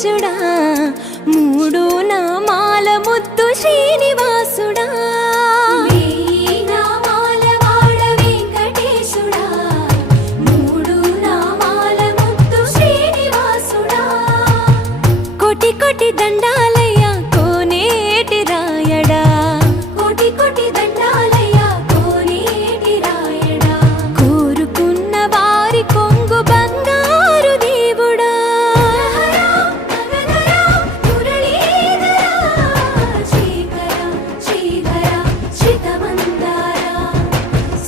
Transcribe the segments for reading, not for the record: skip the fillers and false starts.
వెంకటేశుడా మూడు నామాల ముద్దు శ్రీనివాసుడా కోటి కోటి దండాలయ్యా కోనేటి రాయడా కోటి కోటి దండాలయ్యా కోనేటి రాయడా కోరుకున్న వారి కొంగు బంగారు దేవుడా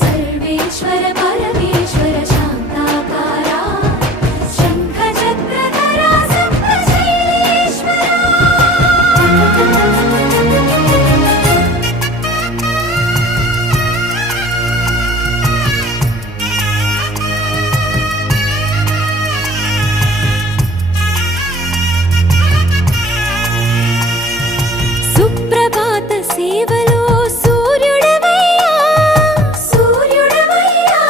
సర్వేశ్వర పరమేశ్వర శాంతాకార శంఖ చక్రధర సుప్రభాత సేవలో సూర్యుడవయ్యా సూర్యుడవయ్యా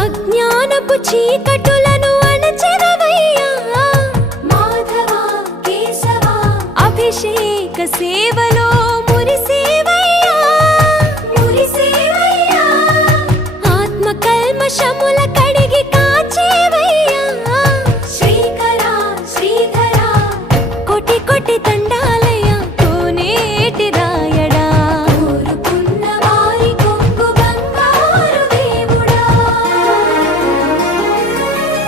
అజ్ఞానపు చీకటులను అణచెదవయ్యా మాధవ కేశవ అభిషేక సేవలో మురిసేవయ్యా మురిసేవయ్యా ఆత్మ కల్మషముల కడిగి కాచేవయ్యా శ్రీకర శ్రీధర కోటి కోటి దండాలయ్యా కోనేటి రాయడా కోరుకున్న వారి కొంగు బంగారు దేవుడా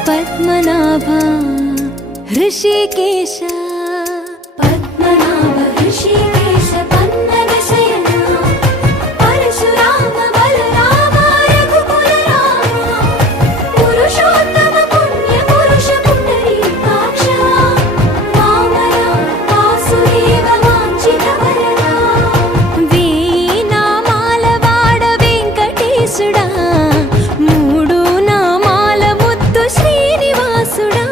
పద్మనాభ హృషికేశ పద్మనాభ హృషికేశ పన్నగ శయన పరశురామ బలరామ రఘుకుల రామ పురుషోత్తమ పుణ్య పురుష పుండరీకాక్ష వామన వాసుదేవ వాంఛిత వరద వేయి నామాల వాడ వెంకటేశుడా మూడు నామాల ముద్దు శ్రీనివాసుడా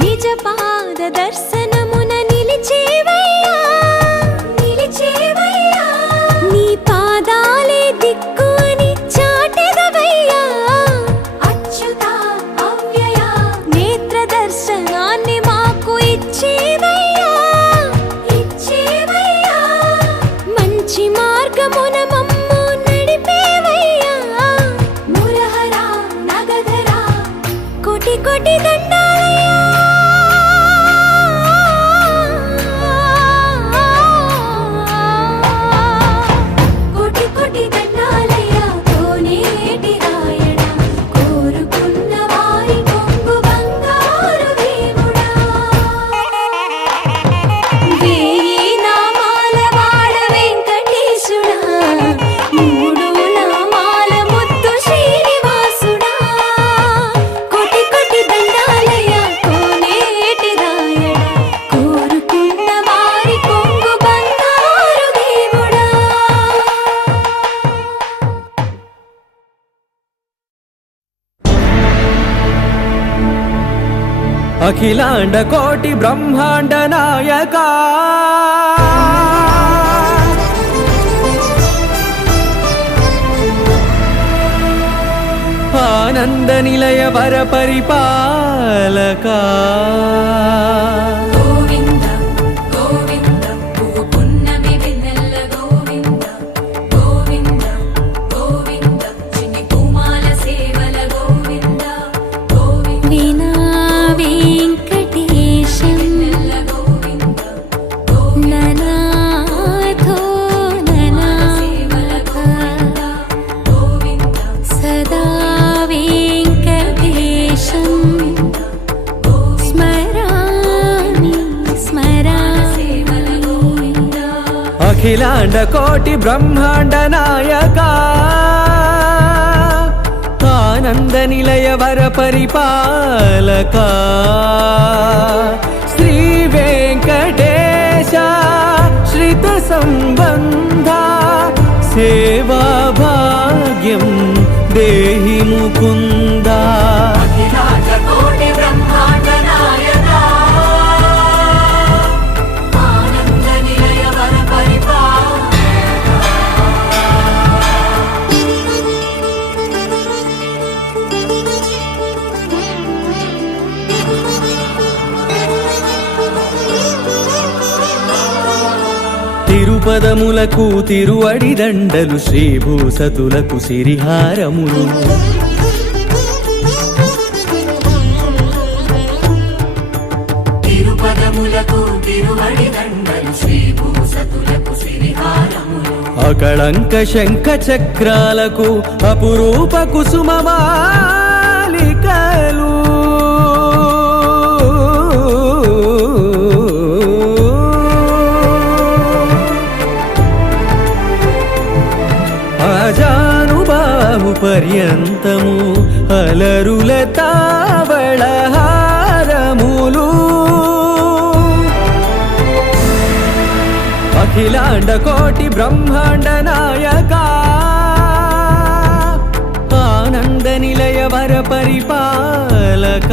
నిజ పాద దర్శనమున నిలిచేవయ్యా నిలిచేవయ్యా నీ పాదాలే దిక్కు అని చాటెదవయ్యా అచ్యుత అవ్యయ నేత్ర దర్శనాన్ని మాకు ఇచ్చేవయ్యా ఇచ్చేవయ్యా మంచి మార్గమున మమ్ము నడిపేవయ్యా మురహర నగధర కోటి కోటి దండాలయ్యా కోటి కోటి దండాలయ్యా కోనేటి రాయడా కోరుకున్న వారి కొంగు బంగారు దేవుడా వేయి నామాల వాడ వెంకటేశుడా మూడు నామాల ముద్దు శ్రీనివాసుడా కోటి కోటి దండాలయ్యా కోనేటి రాయడా కోరుకున్న వారి కొంగు బంగారు దేవుడా అఖిలాండ కోటి బ్రహ్మాండ నాయక ఆనంద నిలయ వర పరిపాలక గోవింద గోవింద పువ్వు పున్నమి వెన్నెల గోవింద గోవింద గోవింద చిన్ని పూమాల సేవల గోవింద గోవింద వీణా వెంకటేశం నెల్ల గోవింద ననాథో ననా సేవల గోవింద గోవింద సదా వెంకటేశం స్మరామి స్మరామి సేవల గోవింద అఖిలాండ కోటి బ్రహ్మాండ నాయక ఆనంద నిలయ వర పరిపాలక శ్రీ వెంకటేశ శ్రిత సంబంధ సేవా భాగ్యం దేహి ముకుందా అఖిలాండ కోటి బ్రహ్మాండ నాయక తిరుపదములకు తిరువడి దండలు శ్రీభూసతులకు సిరిహారములు తిరుపదములకు తిరువడి దండలు శ్రీభూసతులకు సిరిహారములు అకళంక శంఖ చక్రాలకు అపురూప కుసుమమాలికలు ఆజానుబాహు పర్యంతము అలరుల తావళహారములు అఖిలాండ కోటి బ్రహ్మాండ నాయక ఆనంద నిలయ వర పరిపాలక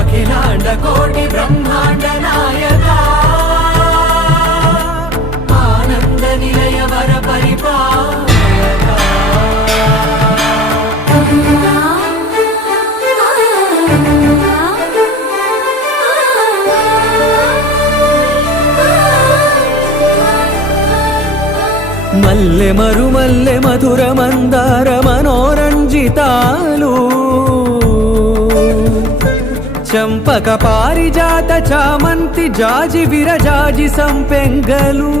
అఖిలాండ కోటి బ్రహ్మాండ నాయక ఆనంద నిలయ వర పరిపాలక మల్లె మరుమల్లె మధుర మందార మనోరంజితాలు చంపక పారిజాత చామంతి జాజి విరజాజి సంపెంగలు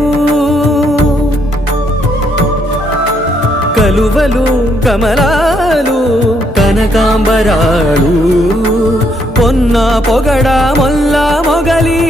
కలువలు కమలాలు కనకాంబరాలు పొన్న పొగడ మొల్ల మొగలి